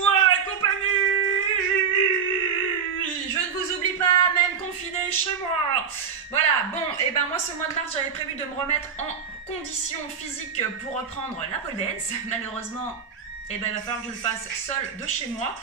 Ouais, compagnie! Je ne vous oublie pas, même confiné chez moi. Voilà, bon, et ben moi ce mois de mars, j'avais prévu de me remettre en condition physique pour reprendre la pole dance. Malheureusement, et ben il va falloir que je le fasse seule de chez moi.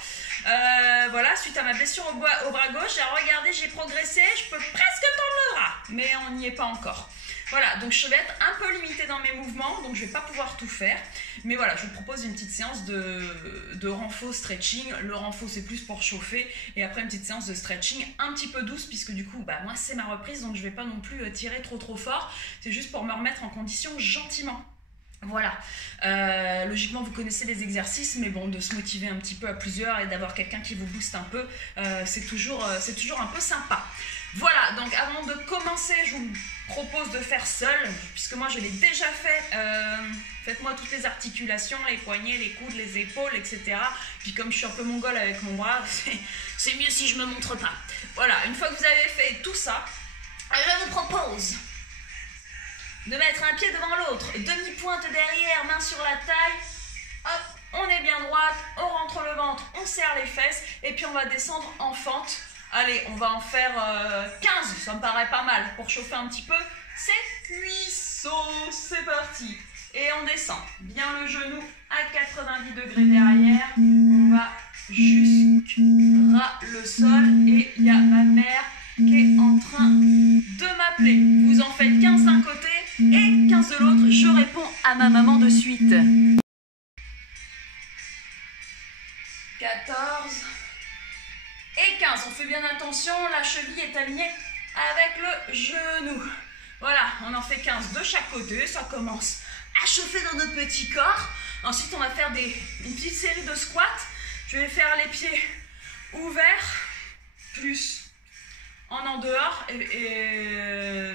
Voilà, suite à ma blessure au bras gauche, j'ai regardé, j'ai progressé, je peux presque tendre le bras, mais on n'y est pas encore. Voilà, donc je vais être un peu limitée dans mes mouvements, donc je ne vais pas pouvoir tout faire. Mais voilà, je vous propose une petite séance de renfo stretching. Le renfo, c'est plus pour chauffer. Et après, une petite séance de stretching un petit peu douce, puisque du coup, bah, moi, c'est ma reprise, donc je ne vais pas non plus tirer trop fort. C'est juste pour me remettre en condition gentiment. Voilà, logiquement vous connaissez les exercices, mais bon, de se motiver un petit peu à plusieurs et d'avoir quelqu'un qui vous booste un peu, c'est toujours un peu sympa. Voilà, donc avant de commencer, je vous propose de faire seul, puisque moi je l'ai déjà fait. Faites-moi toutes les articulations, les poignets, les coudes, les épaules, etc. Puis comme je suis un peu mongole avec mon bras, c'est mieux si je me montre pas. Voilà, une fois que vous avez fait tout ça, je vous propose de mettre un pied devant l'autre, demi-pointe derrière, main sur la taille, hop, on est bien droite, on rentre le ventre, on serre les fesses, et puis on va descendre en fente. Allez, on va en faire 15, ça me paraît pas mal, pour chauffer un petit peu. C'est cuisseau, c'est parti. Et on descend, bien le genou à 90 degrés derrière, on va jusqu'à le sol, et il y a ma mère qui est en train de m'appeler. Vous en faites 15 d'un côté et 15 de l'autre. Je réponds à ma maman de suite. 14 et 15. On fait bien attention, la cheville est alignée avec le genou. Voilà, on en fait 15 de chaque côté. Ça commence à chauffer dans notre petit corps. Ensuite, on va faire une petite série de squats. Je vais faire les pieds ouverts, plus en dehors, et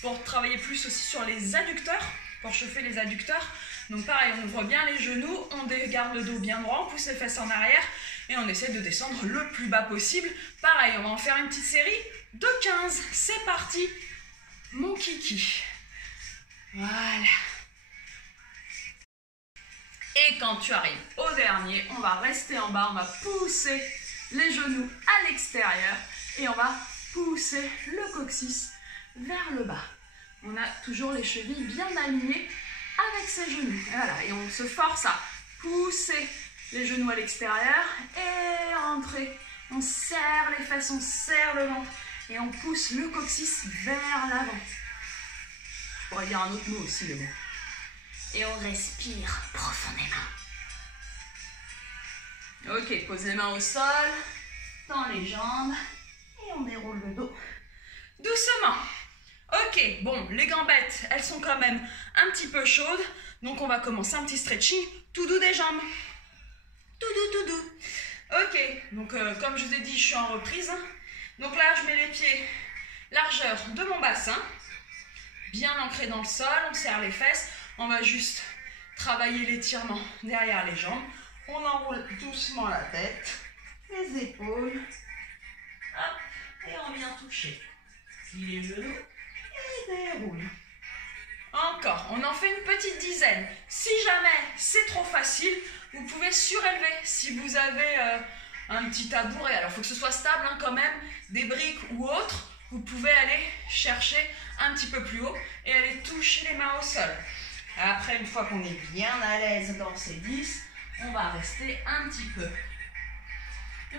pour travailler plus aussi sur les adducteurs, pour chauffer les adducteurs. Donc pareil, on ouvre bien les genoux, on garde le dos bien droit, on pousse les fesses en arrière et on essaie de descendre le plus bas possible. Pareil, on va en faire une petite série de 15. C'est parti, mon kiki. Voilà. Et quand tu arrives au dernier, on va rester en bas, on va pousser les genoux à l'extérieur et on va pousser le coccyx vers le bas. On a toujours les chevilles bien alignées avec ses genoux. Et voilà, et on se force à pousser les genoux à l'extérieur et rentrer. On serre les fesses, on serre le ventre et on pousse le coccyx vers l'avant. Je pourrais dire un autre mot aussi, mais bon. Et on respire profondément. Ok, pose les mains au sol, tends les jambes. Et on déroule le dos doucement. Ok, bon, les gambettes, elles sont quand même un petit peu chaudes. Donc on va commencer un petit stretching tout doux des jambes. Tout doux, tout doux. Ok, donc comme je vous ai dit, je suis en reprise. Donc là, je mets les pieds largeur de mon bassin. Bien ancré dans le sol, on serre les fesses. On va juste travailler l'étirement derrière les jambes. On enroule doucement la tête, les épaules. Hop. Et on vient toucher les genoux et déroule. Encore, on en fait une petite dizaine. Si jamais c'est trop facile, vous pouvez surélever. Si vous avez un petit tabouret, alors il faut que ce soit stable hein, quand même, des briques ou autres, vous pouvez aller chercher un petit peu plus haut et aller toucher les mains au sol. Après, une fois qu'on est bien à l'aise dans ces 10, on va rester un petit peu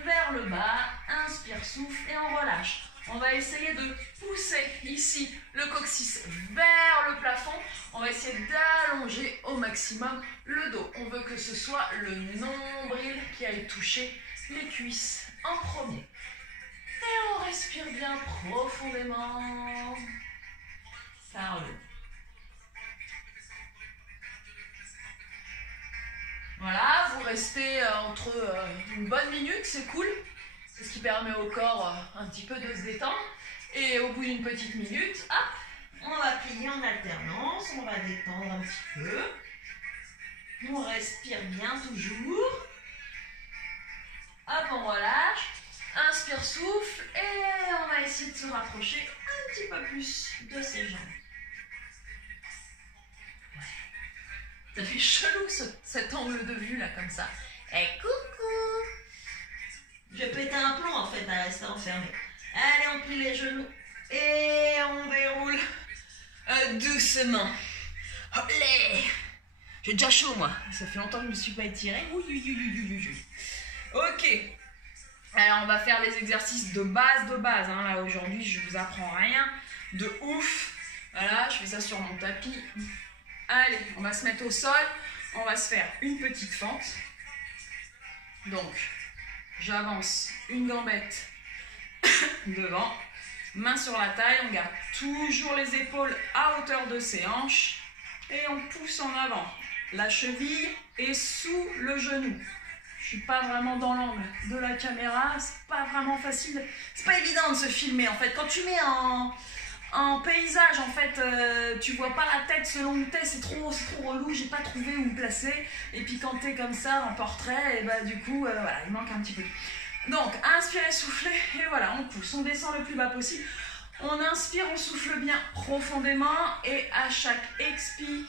vers le bas, inspire, souffle et on relâche. On va essayer de pousser ici le coccyx vers le plafond. On va essayer d'allonger au maximum le dos. On veut que ce soit le nombril qui aille toucher les cuisses en premier. Et on respire bien profondément par le haut. Voilà, vous restez entre une bonne minute, c'est cool. C'est ce qui permet au corps un petit peu de se détendre. Et au bout d'une petite minute, hop, on va plier en alternance, on va détendre un petit peu. On respire bien toujours. Hop, on relâche. Inspire, souffle. Et on va essayer de se rapprocher un petit peu plus de ses jambes. Ça fait chelou cet angle de vue là comme ça. Et coucou! plie les genoux. Et on déroule doucement. Olé! J'ai déjà chaud, moi. Ça fait longtemps que je ne me suis pas étirée. Ok. Alors, on va faire les exercices de base. Hein. Là, aujourd'hui, je vous apprends rien de ouf. Voilà, je fais ça sur mon tapis. Allez, on va se mettre au sol. On va se faire une petite fente. Donc, j'avance une gambette devant. Main sur la taille. On garde toujours les épaules à hauteur de ses hanches. Et on pousse en avant. La cheville est sous le genou. Je suis pas vraiment dans l'angle de la caméra. C'est pas vraiment facile. C'est pas évident de se filmer, en fait. Quand tu mets en paysage, en fait, tu vois pas la tête selon où t'es, c'est trop relou, j'ai pas trouvé où me placer. Et puis quand t'es comme ça en portrait, et bah du coup, voilà, il manque un petit peu. Donc, inspirez, soufflez, et voilà, on pousse, on descend le plus bas possible. On inspire, on souffle bien profondément, et à chaque expire,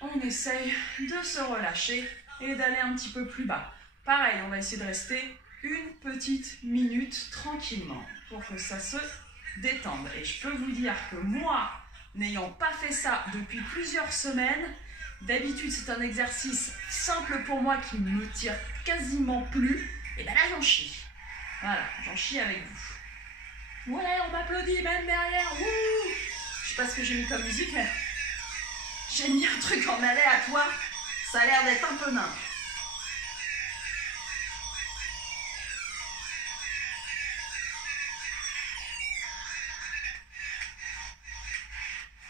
on essaye de se relâcher et d'aller un petit peu plus bas. Pareil, on va essayer de rester une petite minute tranquillement pour que ça se détendre. Et je peux vous dire que moi, n'ayant pas fait ça depuis plusieurs semaines, d'habitude c'est un exercice simple pour moi qui ne me tire quasiment plus, et bien là j'en chie. Voilà, j'en chie avec vous. Ouais, on m'applaudit même derrière. Wouh! Je sais pas ce que j'ai mis comme musique, mais j'ai mis un truc en aléatoire. Ça a l'air d'être un peu nain.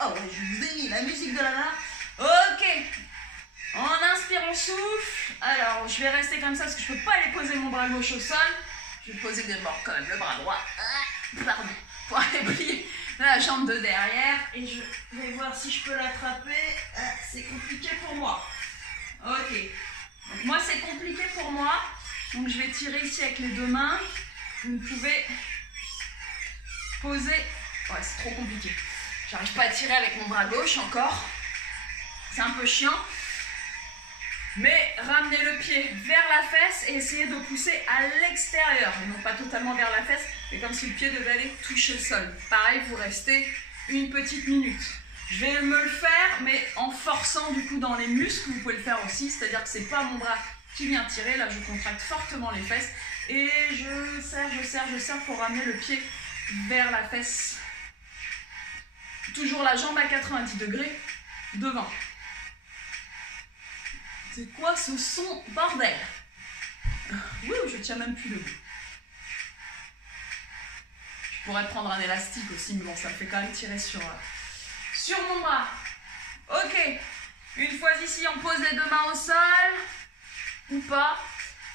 Oh, je vous ai mis la musique de la main. Ok. On inspire, on souffle. Alors, je vais rester comme ça parce que je ne peux pas aller poser mon bras gauche au sol. Je vais poser d'abord quand même le bras droit. Pardon. Pour aller plier la jambe de derrière. Et je vais voir si je peux l'attraper. C'est compliqué pour moi. Ok. Donc, moi, c'est compliqué pour moi. Donc, je vais tirer ici avec les deux mains. Vous pouvez poser. Ouais, c'est trop compliqué. J'arrive pas à tirer avec mon bras gauche encore. C'est un peu chiant. Mais ramenez le pied vers la fesse et essayez de pousser à l'extérieur. Et non pas totalement vers la fesse, mais comme si le pied devait aller toucher le sol. Pareil, vous restez une petite minute. Je vais me le faire, mais en forçant du coup dans les muscles. Vous pouvez le faire aussi, c'est-à-dire que c'est pas mon bras qui vient tirer. Là, je contracte fortement les fesses. Et je serre pour ramener le pied vers la fesse. Toujours la jambe à 90 degrés devant. C'est quoi ce son, bordel? Oui, je tiens même plus debout. Je pourrais prendre un élastique aussi, mais bon, ça me fait quand même tirer sur mon bras. Ok. Une fois ici, on pose les deux mains au sol. Ou pas.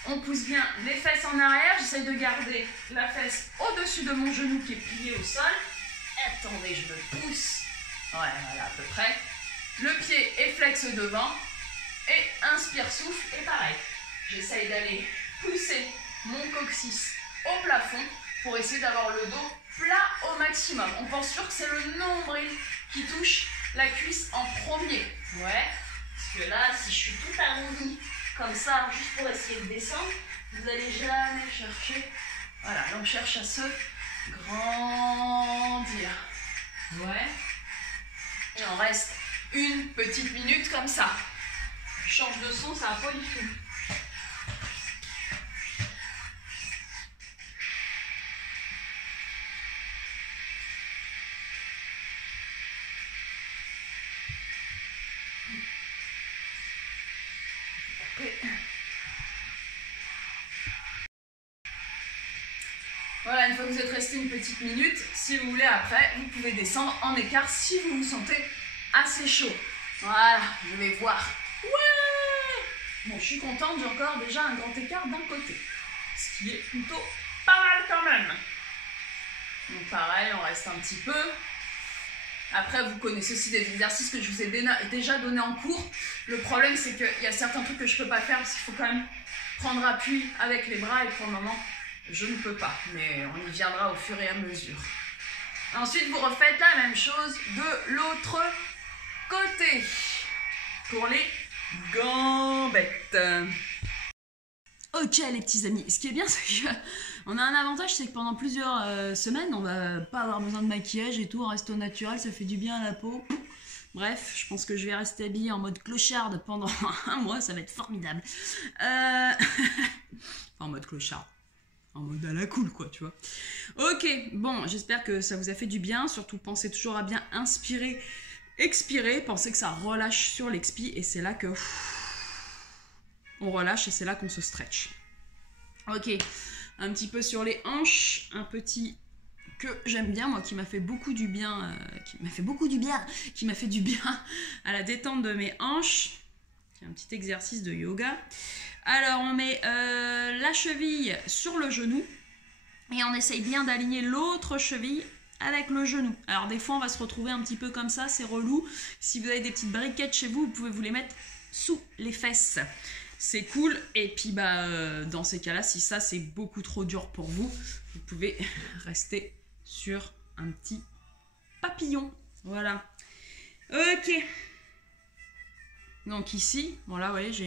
On pousse bien les fesses en arrière. J'essaie de garder la fesse au-dessus de mon genou qui est plié au sol. Attendez, je me pousse. Ouais, voilà, à peu près. Le pied est flex devant. Et inspire, souffle. Et pareil, j'essaye d'aller pousser mon coccyx au plafond pour essayer d'avoir le dos plat au maximum. On pense sûr que c'est le nombril qui touche la cuisse en premier. Ouais, parce que là, si je suis tout arrondi comme ça, juste pour essayer de descendre, vous n'allez jamais chercher. Voilà, là on cherche à se grandir. Ouais. Et on reste une petite minute comme ça. Je change de son, ça va pas du tout. Voilà, une fois que vous êtes resté une petite minute, si vous voulez après, vous pouvez descendre en écart si vous vous sentez assez chaud. Voilà, je vais voir. Ouais! Bon, je suis contente, j'ai encore déjà un grand écart d'un côté. Ce qui est plutôt pas mal quand même. Donc pareil, on reste un petit peu. Après, vous connaissez aussi des exercices que je vous ai déjà donnés en cours. Le problème, c'est qu'il y a certains trucs que je ne peux pas faire parce qu'il faut quand même prendre appui avec les bras et pour le moment, je ne peux pas. Mais on y viendra au fur et à mesure. Ensuite, vous refaites la même chose de l'autre côté pour les gambettes. Ok les petits amis, ce qui est bien c'est qu'on a un avantage, c'est que pendant plusieurs semaines on va pas avoir besoin de maquillage et tout, on reste au naturel, ça fait du bien à la peau. Bref, je pense que je vais rester habillée en mode clocharde pendant un mois, ça va être formidable. En mode clocharde, en mode à la cool quoi, tu vois. Ok, bon, j'espère que ça vous a fait du bien, surtout pensez toujours à bien inspirer, expirer, pensez que ça relâche sur l'expi et c'est là que... on relâche et c'est là qu'on se stretch. Ok, un petit peu sur les hanches, un petit que j'aime bien, moi, qui m'a fait beaucoup du bien, qui m'a fait du bien à la détente de mes hanches. Un petit exercice de yoga. Alors, on met la cheville sur le genou et on essaye bien d'aligner l'autre cheville avec le genou. Alors, des fois, on va se retrouver un petit peu comme ça, c'est relou. Si vous avez des petites briquettes chez vous, vous pouvez vous les mettre sous les fesses. C'est cool, et puis dans ces cas-là, si ça c'est beaucoup trop dur pour vous, vous pouvez rester sur un petit papillon. Voilà. Ok. Donc ici, voilà, vous voyez, je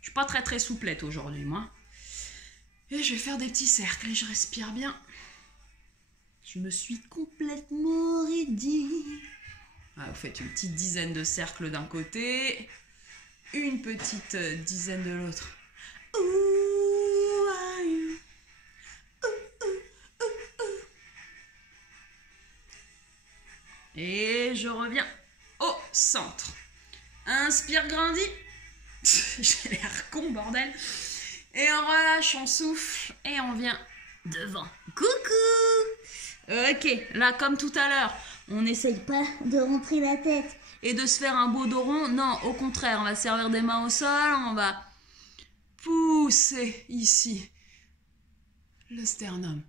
suis pas très souplette aujourd'hui, moi. Et je vais faire des petits cercles et je respire bien. Je me suis complètement ready. Vous faites une petite dizaine de cercles d'un côté. Une petite dizaine de l'autre. Et je reviens au centre. Inspire, grandis. J'ai l'air con, bordel. Et on relâche, on souffle et on vient devant. Coucou. Ok, là comme tout à l'heure, on n'essaye pas de rentrer la tête et de se faire un beau dos rond. Non, au contraire, on va servir des mains au sol, on va pousser ici le sternum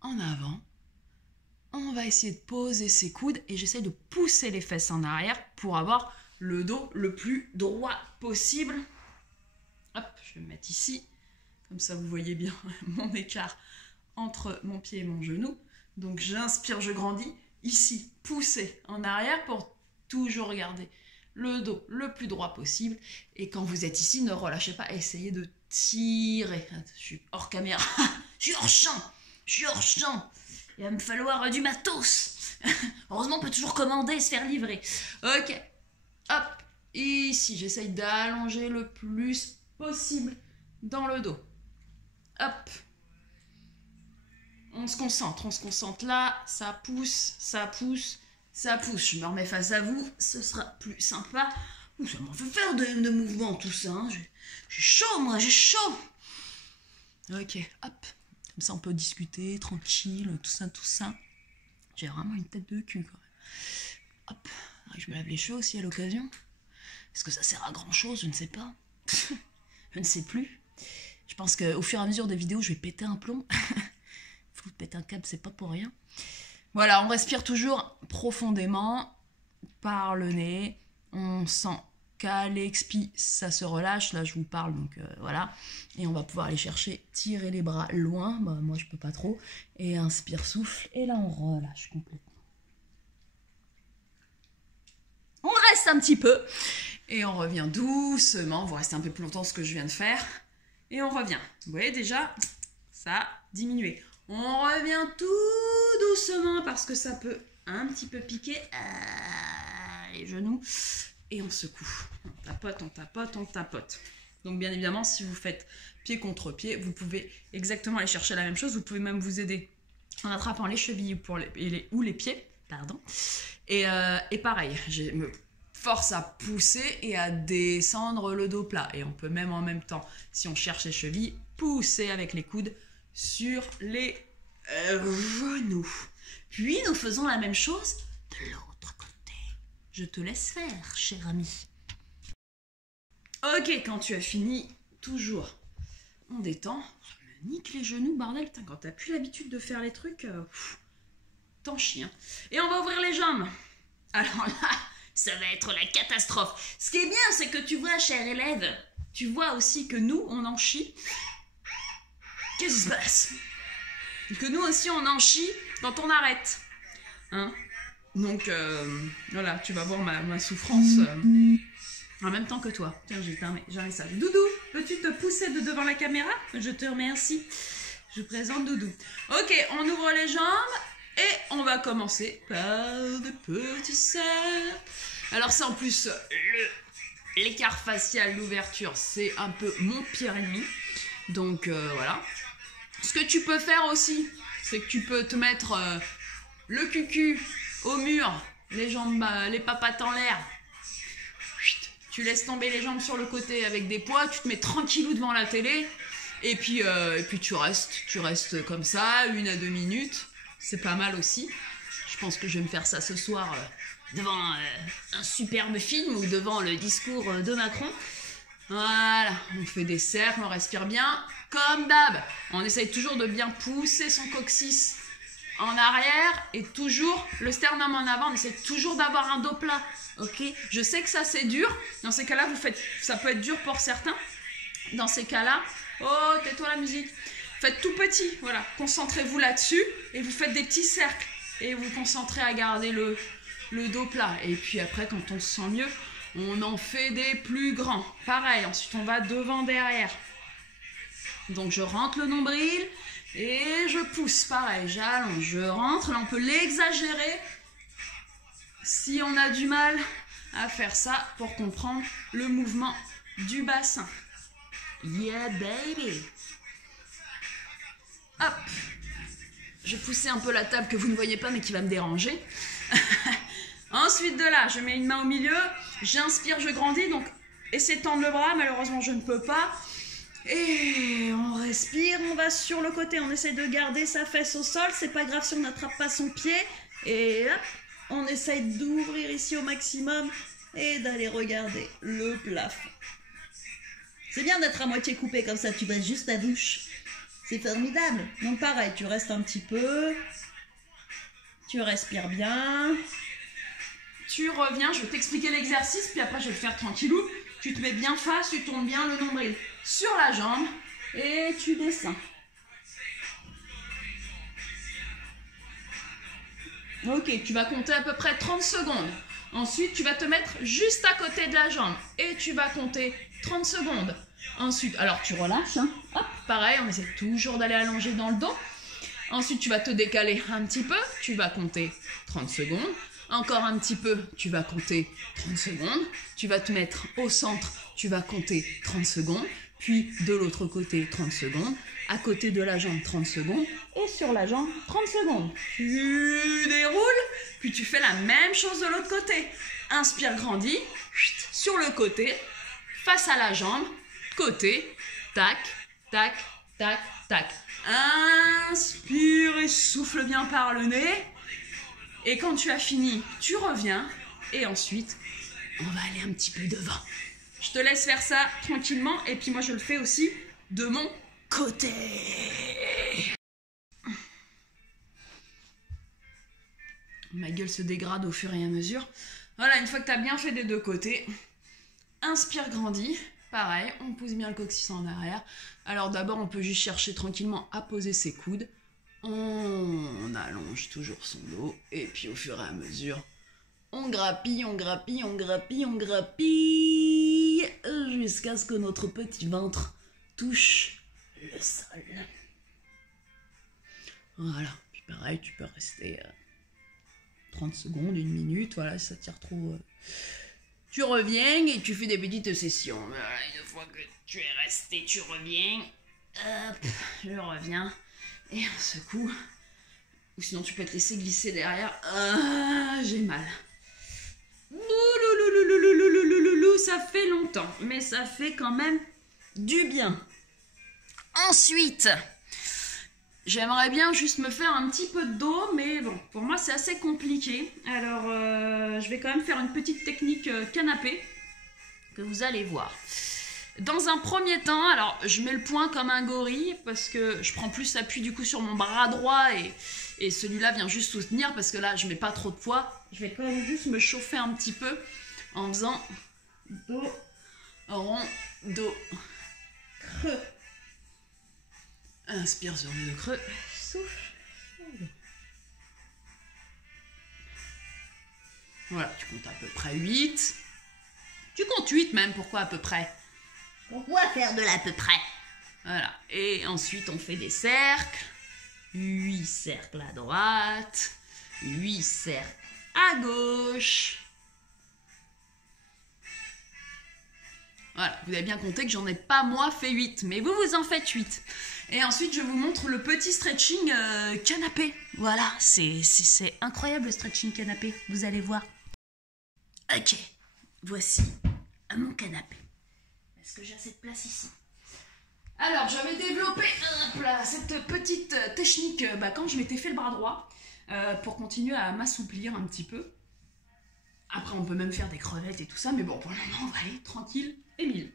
en avant. On va essayer de poser ses coudes et j'essaie de pousser les fesses en arrière pour avoir le dos le plus droit possible. Hop, je vais me mettre ici. Comme ça, vous voyez bien mon écart entre mon pied et mon genou. Donc, j'inspire, je grandis. Ici, pousser en arrière pour toujours garder le dos le plus droit possible. Et quand vous êtes ici, ne relâchez pas. Essayez de tirer. Je suis hors caméra. Je suis hors champ. Il va me falloir du matos. Heureusement, on peut toujours commander et se faire livrer. Ok. Hop. Ici, j'essaye d'allonger le plus possible dans le dos. Hop. On se concentre là. Ça pousse, ça pousse. Ça pousse, je me remets face à vous, ce sera plus sympa. Ça m'en fait faire de mouvements tout ça. Hein. J'ai chaud, moi, j'ai chaud. Ok, hop. Comme ça, on peut discuter, tranquille, tout ça. J'ai vraiment une tête de cul, quand même. Hop. Je me lave les cheveux aussi à l'occasion. Est-ce que ça sert à grand chose? Je ne sais pas. Je ne sais plus. Je pense qu'au fur et à mesure des vidéos, je vais péter un plomb. Faut péter un câble, c'est pas pour rien. Voilà, on respire toujours profondément par le nez. On sent qu'à l'expi, ça se relâche. Là, je vous parle, donc voilà. Et on va pouvoir aller chercher, tirer les bras loin. Bah, moi, je peux pas trop. Et inspire, souffle. Et là, on relâche complètement. On reste un petit peu. Et on revient doucement. Vous restez un peu plus longtemps ce que je viens de faire. Et on revient. Vous voyez déjà, ça a diminué. On revient tout doucement parce que ça peut un petit peu piquer les genoux. Et on secoue. On tapote, on tapote, on tapote. Donc bien évidemment, si vous faites pied contre pied, vous pouvez exactement aller chercher la même chose. Vous pouvez même vous aider en attrapant les chevilles ou les pieds. Pardon. Et pareil, je me force à pousser et à descendre le dos plat. Et on peut même en même temps, si on cherche les chevilles, pousser avec les coudes sur les genoux. Puis nous faisons la même chose de l'autre côté. Je te laisse faire, cher ami. Ok, quand tu as fini, toujours on détend. Ça me nique les genoux, bordel. Putain, quand t'as plus l'habitude de faire les trucs, t'en chies. Hein. Et on va ouvrir les jambes. Alors là, ça va être la catastrophe. Ce qui est bien, c'est que tu vois, cher élève, tu vois aussi que nous, on en chie. Qu'est-ce qui se passe? Que nous aussi, on en chie quand on arrête. Hein? Donc, voilà, tu vas voir ma souffrance en même temps que toi. Tiens, j'ai un message. Doudou, peux-tu te pousser de devant la caméra? Je te remercie. Je présente Doudou. Ok, on ouvre les jambes et on va commencer par des petits cercles. Alors ça en plus, l'écart facial, l'ouverture, c'est un peu mon pire ennemi. Donc voilà. Ce que tu peux faire aussi, c'est que tu peux te mettre le cucu au mur, les jambes, les papates en l'air. Tu laisses tomber les jambes sur le côté avec des poids, tu te mets tranquillou devant la télé. Et puis tu restes comme ça, 1 à 2 minutes. C'est pas mal aussi. Je pense que je vais me faire ça ce soir devant un superbe film ou devant le discours de Macron. Voilà, on fait des cercles, on respire bien, comme d'hab. On essaye toujours de bien pousser son coccyx en arrière et toujours le sternum en avant. On essaie toujours d'avoir un dos plat. Ok, je sais que ça c'est dur. Dans ces cas-là, ça peut être dur pour certains. Dans ces cas-là, oh, tais-toi la musique. Faites tout petit, voilà. Concentrez-vous là-dessus et vous faites des petits cercles. Et vous concentrez à garder le dos plat. Et puis après, quand on se sent mieux, on en fait des plus grands. Pareil, ensuite on va devant, derrière. Donc je rentre le nombril et je pousse. Pareil, j'allonge, je rentre. Là, on peut l'exagérer si on a du mal à faire ça pour comprendre le mouvement du bassin. Yeah baby. Hop. Je vais pousser un peu la table que vous ne voyez pas mais qui va me déranger. Ensuite de là, je mets une main au milieu, j'inspire, je grandis, donc essayez de tendre le bras, malheureusement je ne peux pas. Et on respire, on va sur le côté, on essaye de garder sa fesse au sol, c'est pas grave si on n'attrape pas son pied. Et hop, on essaye d'ouvrir ici au maximum et d'aller regarder le plafond. C'est bien d'être à moitié coupé comme ça, tu vois juste ta bouche. C'est formidable. Donc pareil, tu restes un petit peu, tu respires bien, tu reviens, je vais t'expliquer l'exercice, puis après je vais le faire tranquillou. Tu te mets bien face, tu tournes bien le nombril sur la jambe et tu descends. Ok, tu vas compter à peu près 30 secondes. Ensuite, tu vas te mettre juste à côté de la jambe et tu vas compter 30 secondes. Ensuite, alors tu relâches, hein. Hop, pareil, on essaie toujours d'aller allonger dans le dos. Ensuite, tu vas te décaler un petit peu, tu vas compter 30 secondes. Encore un petit peu, tu vas compter 30 secondes. Tu vas te mettre au centre, tu vas compter 30 secondes. Puis de l'autre côté, 30 secondes. À côté de la jambe, 30 secondes. Et sur la jambe, 30 secondes. Tu déroules, puis tu fais la même chose de l'autre côté. Inspire, grandis, sur le côté, face à la jambe, côté, tac, tac, tac, tac. Inspire et souffle bien par le nez. Et quand tu as fini, tu reviens. Et ensuite, on va aller un petit peu devant. Je te laisse faire ça tranquillement. Et puis moi, je le fais aussi de mon côté. Ma gueule se dégrade au fur et à mesure. Voilà, une fois que tu as bien fait des deux côtés, inspire, grandis. Pareil, on pousse bien le coccyx en arrière. Alors d'abord, on peut juste chercher tranquillement à poser ses coudes. On allonge toujours son dos. Et puis au fur et à mesure, on grappille, on grappille, on grappille, on grappille. Jusqu'à ce que notre petit ventre touche le sol. Voilà. Puis pareil, tu peux rester 30 secondes, 1 minute. Voilà, si ça tire trop... Tu reviens et tu fais des petites sessions. Voilà, une fois que tu es resté, tu reviens. Hop, je reviens. Et on secoue. Ou sinon, tu peux te laisser glisser derrière. Ah, j'ai mal. Ça fait longtemps, mais ça fait quand même du bien. Ensuite, j'aimerais bien juste me faire un petit peu de dos, mais bon, pour moi, c'est assez compliqué. Alors, je vais quand même faire une petite technique canapé que vous allez voir. Dans un premier temps, alors je mets le poing comme un gorille parce que je prends plus appui du coup sur mon bras droit et celui-là vient juste soutenir parce que là je mets pas trop de poids. Je vais quand même juste me chauffer un petit peu en faisant dos rond, dos creux. Inspire sur le creux, souffle. Voilà, tu comptes à peu près 8. Tu comptes 8 même, pourquoi à peu près? Pourquoi faire de l'à peu près? Voilà. Et ensuite, on fait des cercles. 8 cercles à droite. 8 cercles à gauche. Voilà, vous avez bien compté que j'en ai pas moi fait 8, mais vous en faites 8. Et ensuite, je vous montre le petit stretching canapé. Voilà, c'est incroyable le stretching canapé, vous allez voir. Ok, voici mon canapé. Est-ce que j'ai assez de place ici? Alors, j'avais développé cette petite technique quand je m'étais fait le bras droit pour continuer à m'assouplir un petit peu. Après, on peut même faire des crevettes et tout ça, mais bon, pour le moment, allez, tranquille et mille.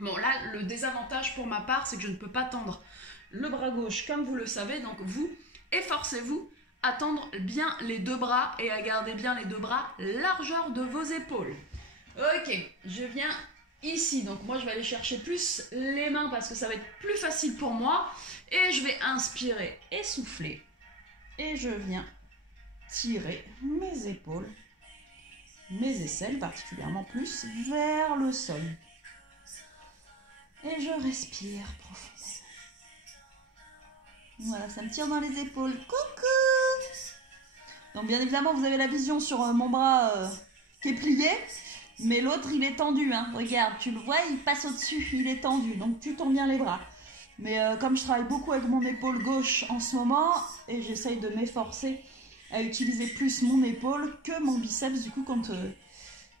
Bon, là, le désavantage pour ma part, c'est que je ne peux pas tendre le bras gauche, comme vous le savez, donc vous, efforcez-vous à tendre bien les deux bras et à garder bien les deux bras largeur de vos épaules. Ok, je viens ici, donc moi, je vais aller chercher plus les mains parce que ça va être plus facile pour moi, et je vais inspirer et souffler, et je viens tirer mes épaules, mes aisselles particulièrement plus, vers le sol. Et je respire profondément. Voilà, ça me tire dans les épaules. Coucou! Donc bien évidemment, vous avez la vision sur mon bras qui est plié, mais l'autre, il est tendu. Hein. Regarde, tu le vois, il passe au-dessus, il est tendu. Donc tu tournes bien les bras. Mais comme je travaille beaucoup avec mon épaule gauche en ce moment, et j'essaye de m'efforcer à utiliser plus mon épaule que mon biceps, du coup, quand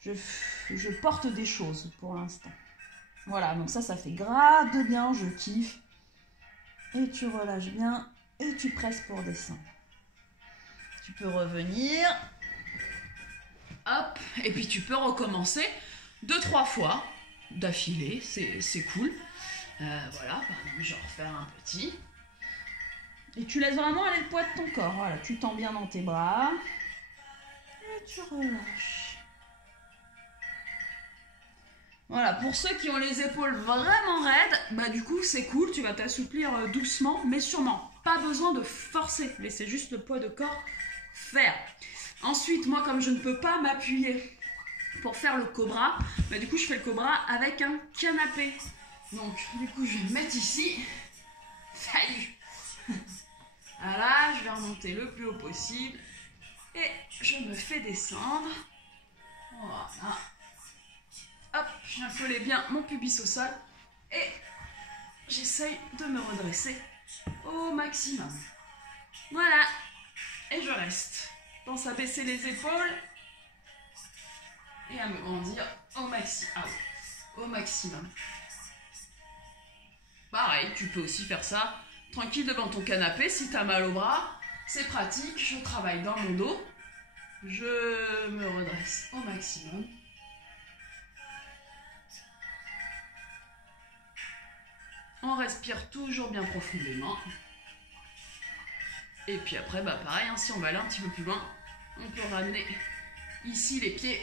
je porte des choses pour l'instant. Voilà, donc ça fait grave de bien, je kiffe. Et tu relâches bien et tu presses pour descendre. Tu peux revenir. Hop, et puis tu peux recommencer 2-3 fois d'affilée, c'est cool. Voilà, pardon, je vais refaire un petit. Et tu laisses vraiment aller le poids de ton corps. Voilà, tu tends bien dans tes bras. Et tu relâches. Voilà, pour ceux qui ont les épaules vraiment raides, du coup c'est cool, tu vas t'assouplir doucement, mais sûrement. Pas besoin de forcer, laissez juste le poids de corps faire. Ensuite, moi comme je ne peux pas m'appuyer pour faire le cobra, du coup je fais le cobra avec un canapé. Donc du coup je vais me mettre ici. Salut. Voilà, je vais remonter le plus haut possible. Et je me fais descendre. Voilà. Hop, j'infole bien mon pubis au sol et j'essaye de me redresser au maximum. Voilà, et je reste. Je pense à baisser les épaules et à me grandir au maximum. Pareil, tu peux aussi faire ça tranquille devant ton canapé si tu as mal au bras. C'est pratique, je travaille dans mon dos. Je me redresse au maximum. On respire toujours bien profondément. Et puis après, pareil, hein, si on va aller un petit peu plus loin, on peut ramener ici les pieds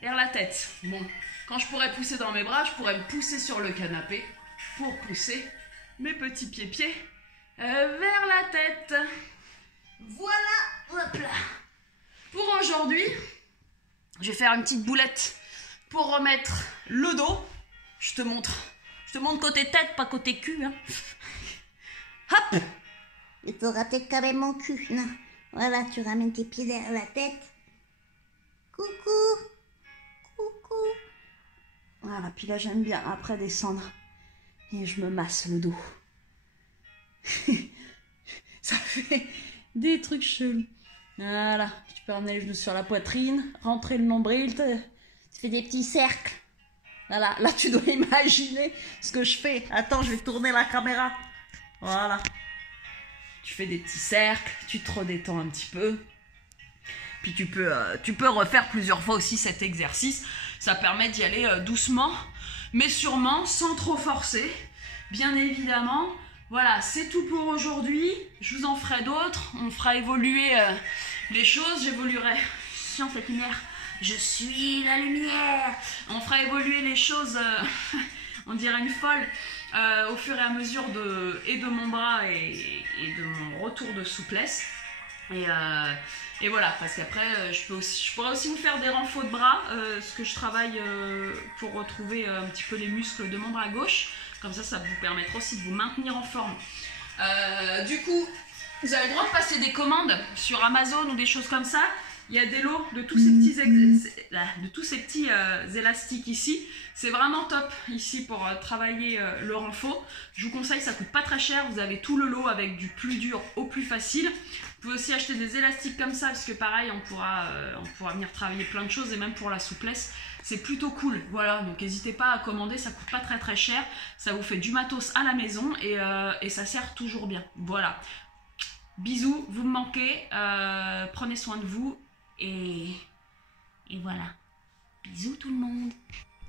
vers la tête. Bon, quand je pourrais pousser dans mes bras, je pourrais me pousser sur le canapé pour pousser mes petits pieds vers la tête. Voilà, hop là. Pour aujourd'hui, je vais faire une petite boulette pour remettre le dos. Je te montre côté tête, pas côté cul. Hein. Hop! Il faudra peut-être quand même mon cul, non? Voilà, tu ramènes tes pieds derrière la tête. Coucou! Coucou! Voilà, puis là j'aime bien après descendre. Et je me masse le dos. Ça fait des trucs chelous. Voilà, tu peux ramener les genoux sur la poitrine, rentrer le nombril, tu fais des petits cercles. Voilà, là tu dois imaginer ce que je fais. Attends, je vais tourner la caméra. Voilà. Tu fais des petits cercles, tu te redétends un petit peu. Puis tu peux refaire plusieurs fois aussi cet exercice. Ça permet d'y aller doucement, mais sûrement, sans trop forcer. Bien évidemment. Voilà, c'est tout pour aujourd'hui. Je vous en ferai d'autres. On fera évoluer les choses. J'évoluerai. Science et lumière. Je suis la lumière. On fera évoluer les choses, on dirait une folle, au fur et à mesure de mon bras et de mon retour de souplesse. Et voilà, parce qu'après, je pourrais aussi vous faire des renforts de bras, ce que je travaille pour retrouver un petit peu les muscles de mon bras gauche. Comme ça vous permettra aussi de vous maintenir en forme. Du coup, vous avez le droit de passer des commandes sur Amazon ou des choses comme ça. Il y a des lots de tous ces petits élastiques ici. C'est vraiment top ici pour travailler le renfort. Je vous conseille, ça coûte pas très cher. Vous avez tout le lot avec du plus dur au plus facile. Vous pouvez aussi acheter des élastiques comme ça parce que pareil, on pourra venir travailler plein de choses et même pour la souplesse. C'est plutôt cool. Voilà, donc n'hésitez pas à commander, ça coûte pas très cher. Ça vous fait du matos à la maison et ça sert toujours bien. Voilà. Bisous, vous me manquez. Prenez soin de vous. Et voilà. Bisous tout le monde.